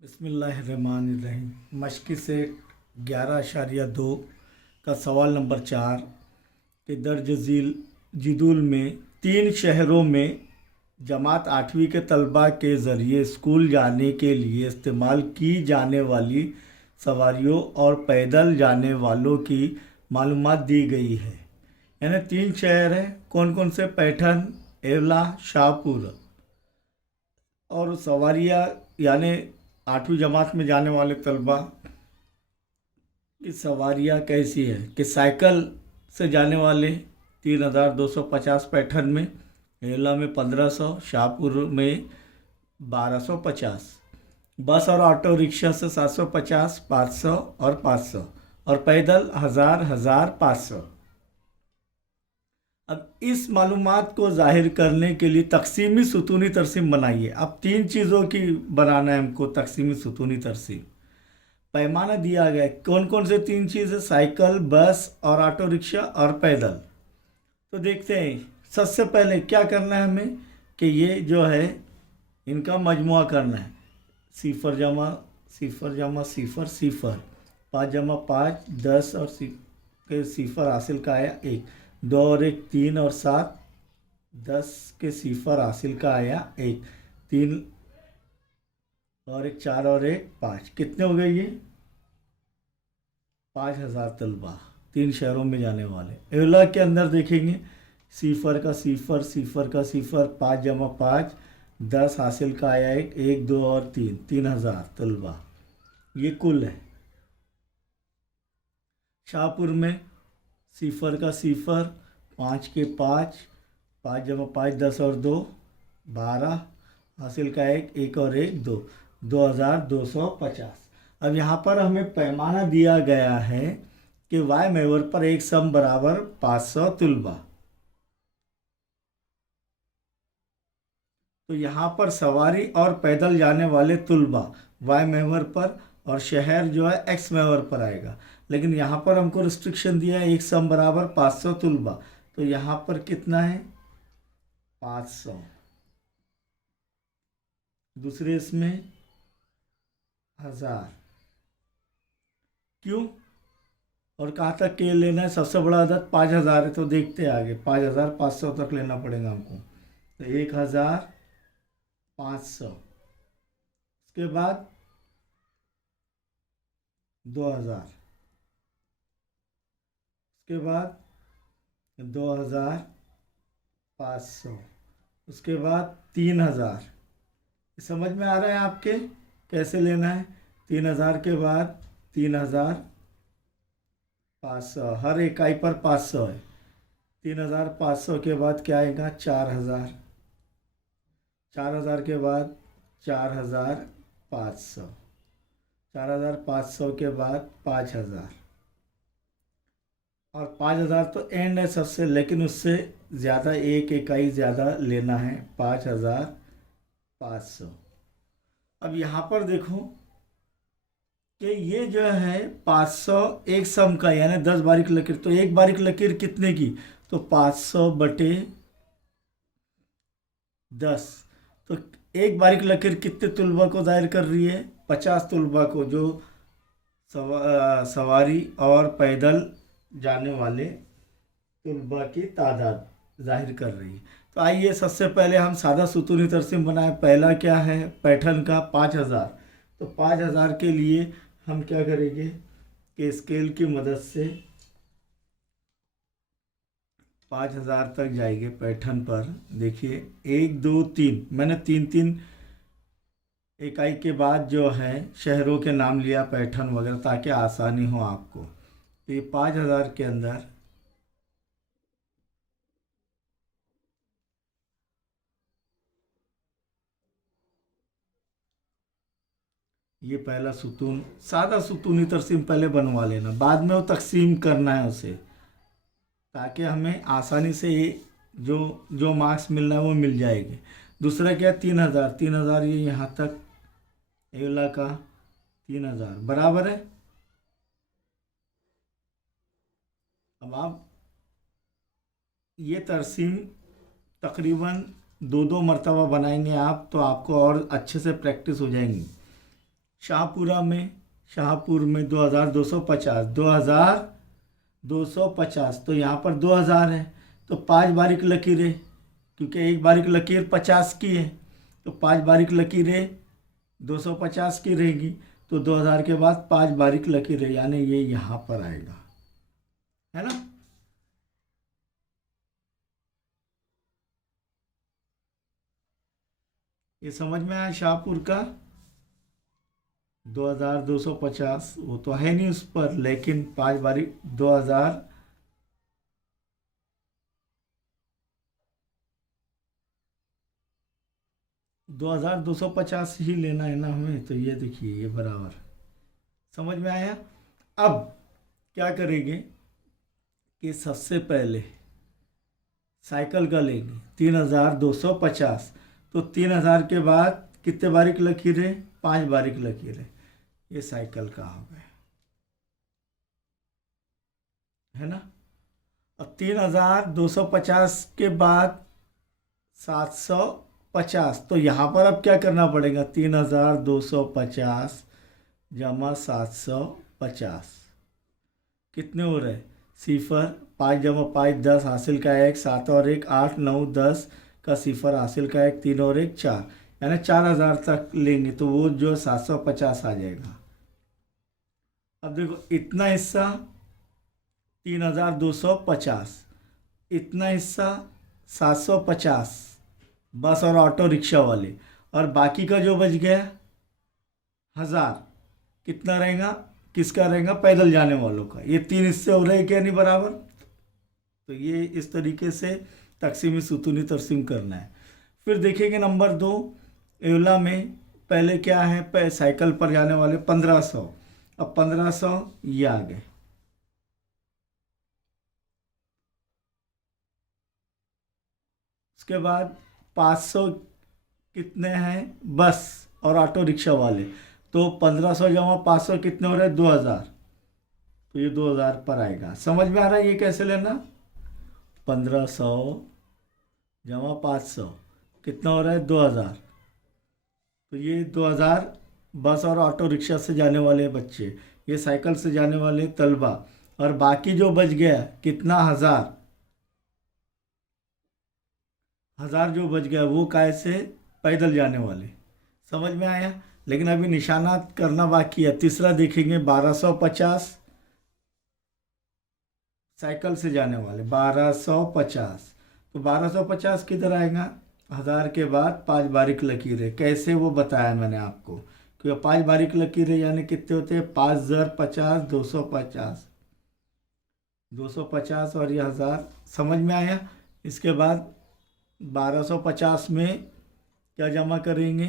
बिस्मिल्लाहिर्रहमानिर्रहीम। मशक़ी सेट 11.2 का सवाल नंबर 4 के दर्ज झील जिदुल में 3 शहरों में जमात 8वीं के तलबा के ज़रिए स्कूल जाने के लिए इस्तेमाल की जाने वाली सवारियों और पैदल जाने वालों की मालूमात दी गई है। यानी 3 शहर हैं, कौन कौन से? पैठन, एवला, शाहपुर। और सवारियाँ यानी 8वीं जमात में जाने वाले तलबा की सवारियाँ कैसी है कि साइकिल से जाने वाले 3,250 पैठन में, एला में 1,500, शाहपुर में 1,250, बस और ऑटो रिक्शा से 750, 500 और 500, और पैदल 1,000, 500। अब इस मालूमात को जाहिर करने के लिए तकसीमी सुतूनी तरसीम बनाइए। अब 3 चीज़ों की बनाना है हमको तकसीमी सुतूनी तरसीम। पैमाना दिया गया है, कौन कौन से 3 चीज़ें? साइकिल, बस और ऑटो रिक्शा और पैदल। तो देखते हैं, सबसे पहले क्या करना है हमें कि ये जो है इनका मजमुआ करना है। सिफर जमा सिफर जमा सिफर सिफर, 5 जमा 5 10 और के सिफर हासिल का आया 1, 2 और 1 3 और 7 10 के सिफर हासिल का आया 1, 3 और 1 4 और 1 5। कितने हो गए ये? 5,000 तलबा 3 शहरों में जाने वाले। एवला के अंदर देखेंगे, सिफर का सिफर सिफर का सिफर, 5 जमा 5 10 हासिल का आया 1, 1 2 और 3, 3,000 तलबा ये कुल है। शाहपुर में सिफर का सिफर, 5 के 5, 5 जमा 5 10 और 2 12 हासिल का 1, 1 और 1 2, 2,250। अब यहाँ पर हमें पैमाना दिया गया है कि वाई महवर पर एक सम बराबर 500 तुलबा। तो यहाँ पर सवारी और पैदल जाने वाले तुलबा वाई महवर पर, और शहर जो है एक्स महवर पर आएगा। लेकिन यहाँ पर हमको रिस्ट्रिक्शन दिया है एक सम बराबर 500 तुलबा। तो यहाँ पर कितना है? 500। दूसरे इसमें 1,000। क्यों और कहाँ तक के लेना है? सबसे बड़ा अदद 5,000 है, तो देखते हैं आगे। 5,500 तक लेना पड़ेगा हमको। तो 1,500, उसके बाद 2,000, उसके बाद 2,500, उसके बाद 3,000। समझ में आ रहा है आपके कैसे लेना है? 3,000 के बाद 3,500, हर इकाई पर 500 है। 3,500 के बाद क्या आएगा? 4,000, 4,000 के बाद 4,500, 4,500 के बाद 5,000, और 5,000 तो एंड है सबसे, लेकिन उससे ज़्यादा एक इकाई ज़्यादा लेना है, 5,500। अब यहाँ पर देखो कि ये जो है 500 एक सम का, यानी 10 बारीक लकीर। तो एक बारीक लकीर कितने की? तो 500 बटे 10। तो एक बारीक लकीर कितने तुलबा को जाहिर कर रही है? 50 तुलबा को, जो सवारी और पैदल जाने वाले तुलबा की तादाद जाहिर कर रही है। तो आइए सबसे पहले हम सादा सुतूनी तरसीम बनाएं। पहला क्या है? पैठन का 5,000। तो 5,000 के लिए हम क्या करेंगे कि स्केल की मदद से 5,000 तक जाएंगे पैठन पर। देखिए 1 2 3, मैंने 3 इकाई के बाद जो है शहरों के नाम लिया पैठन वगैरह, ताकि आसानी हो आपको। तो ये 5,000 के अंदर ये पहला सुतून, सादा सुतूनी तरसीम पहले बनवा लेना, बाद में वो तकसीम करना है उसे, ताकि हमें आसानी से ये जो जो मार्क्स मिलना है वो मिल जाएंगे। दूसरा क्या? 3,000, 3,000 ये यहाँ तक एवला का 3,000 बराबर है। अब आप ये तरसीम तकरीबन 2 2 मरतबा बनाएंगे आप, तो आपको और अच्छे से प्रैक्टिस हो जाएंगी। शाहपुर में 2250, 2250, तो यहाँ पर 2000 है, तो 5 बारीक लकीरें, क्योंकि एक बारीक लकीर 50 की है, तो 5 बारीक लकीरें 250 की रहेगी, तो 2000 के बाद 5 बारीक लकीरें, यानी ये यहाँ पर आएगा, है ना। ये समझ में आया शाहपुर का। 2250 वो तो है नहीं उस पर, लेकिन 5 बारीक 2250 ही लेना है ना हमें, तो ये देखिए ये बराबर, समझ में आया। अब क्या करेंगे कि सबसे पहले साइकिल का लेंगे 3250, तो 3000 के बाद कितने बारीक लकीरें, 5 बारीक लकीरें, ये साइकिल का हो गया, है ना। अब 3250 के बाद 750, तो यहाँ पर अब क्या करना पड़ेगा, 3250 जमा 750 कितने हो रहे, सिफर, 5 जमा 5 10, हासिल का 1, 7 और 1 8, 9 10 का सिफर, हासिल का 1 3 और 1 4, यानी 4000 तक लेंगे, तो वो जो 750 आ जाएगा। अब देखो इतना हिस्सा 3250, इतना हिस्सा 750 बस और ऑटो रिक्शा वाले, और बाकी का जो बच गया 1000 कितना रहेगा, किसका रहेगा, पैदल जाने वालों का। ये 3 हिस्से हो रहे क्या नहीं बराबर, तो ये इस तरीके से तकसीमी सुतूनी तरसीम करना है। फिर देखेंगे नंबर 2 एवला में, पहले क्या है, साइकिल पर जाने वाले 1500, अब 1500 ये आ गए, उसके बाद 500 कितने हैं बस और ऑटो रिक्शा वाले, तो 1500 जमा 500 कितने हो रहे हैं, 2000, तो ये 2000 पर आएगा। समझ में आ रहा है ये कैसे लेना, 1500 जमा 500 कितना हो रहा है, 2000, तो ये 2000 बस और ऑटो रिक्शा से जाने वाले बच्चे, ये साइकिल से जाने वाले तलबा, और बाकी जो बच गया कितना, 1000 जो बच गया वो काय से, पैदल जाने वाले। समझ में आया, लेकिन अभी निशानात करना बाकी है। तीसरा देखेंगे 1250 साइकिल से जाने वाले, 1250, तो 1250 किधर आएगा, 1000 के बाद 5 बारीक लकीरें, कैसे वो बताया मैंने आपको, क्योंकि 5 बारीक लकीरें यानी कितने होते हैं, 5 ज़र 50, 250, 250 और ये 1000, समझ में आया। इसके बाद 1250 में क्या जमा करेंगे,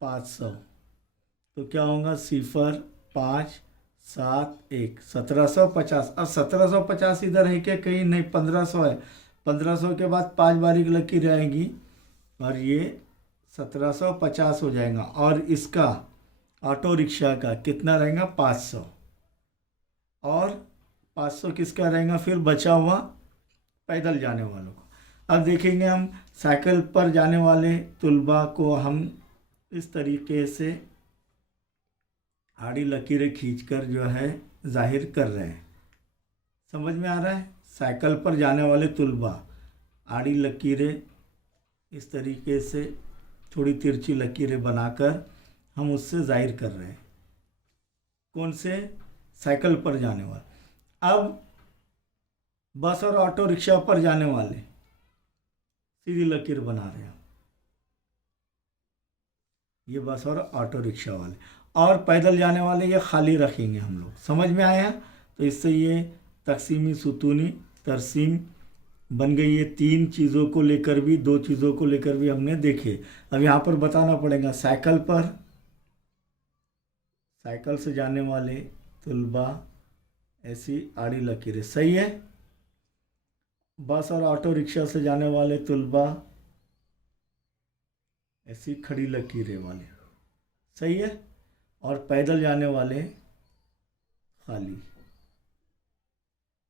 500, तो क्या होगा, सिफर 5 7 1, 1750। अब 1750 इधर है क्या, कहीं नहीं, 1500 है, 1500 के बाद 5 बारीक लकीर आएंगी, और ये 1750 हो जाएगा, और इसका ऑटो रिक्शा का कितना रहेगा, 500, और 500 किसका रहेगा फिर बचा हुआ, पैदल जाने वालों को। अब देखेंगे हम साइकिल पर जाने वाले तुलबा को हम इस तरीके से आड़ी लकीरें खींचकर जो है जाहिर कर रहे हैं। समझ में आ रहा है, साइकिल पर जाने वाले तुलबा आड़ी लकीरें इस तरीके से थोड़ी तिरछी लकीरें बनाकर हम उससे जाहिर कर रहे हैं, कौन से, साइकिल पर जाने वाले। अब बस और ऑटो रिक्शा पर जाने वाले सीधी लकीर बना रहे हैं, ये बस और ऑटो रिक्शा वाले, और पैदल जाने वाले ये खाली रखेंगे हम लोग। समझ में आया, तो इससे ये तकसीमी सुतूनी तरसीम बन गई है। 3 चीज़ों को लेकर भी, 2 चीज़ों को लेकर भी हमने देखे। अब यहाँ पर बताना पड़ेगा, साइकिल पर, साइकिल से जाने वाले तुलबा ऐसी आड़ी लकीरें, सही है। बस और ऑटो रिक्शा से जाने वाले तुलबा ऐसी खड़ी लकीरें वाले, सही है, और पैदल जाने वाले खाली।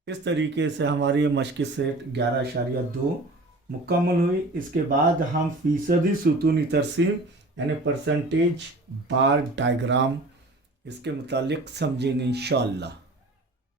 इस तरीके से हमारी ये मश्क़ सेट 11.2 मुकम्मल हुई। इसके बाद हम फ़ीसदी सुतूनी तरसीम यानी परसेंटेज बार डायग्राम, इसके मुतालिक समझेंगे इंशाअल्लाह।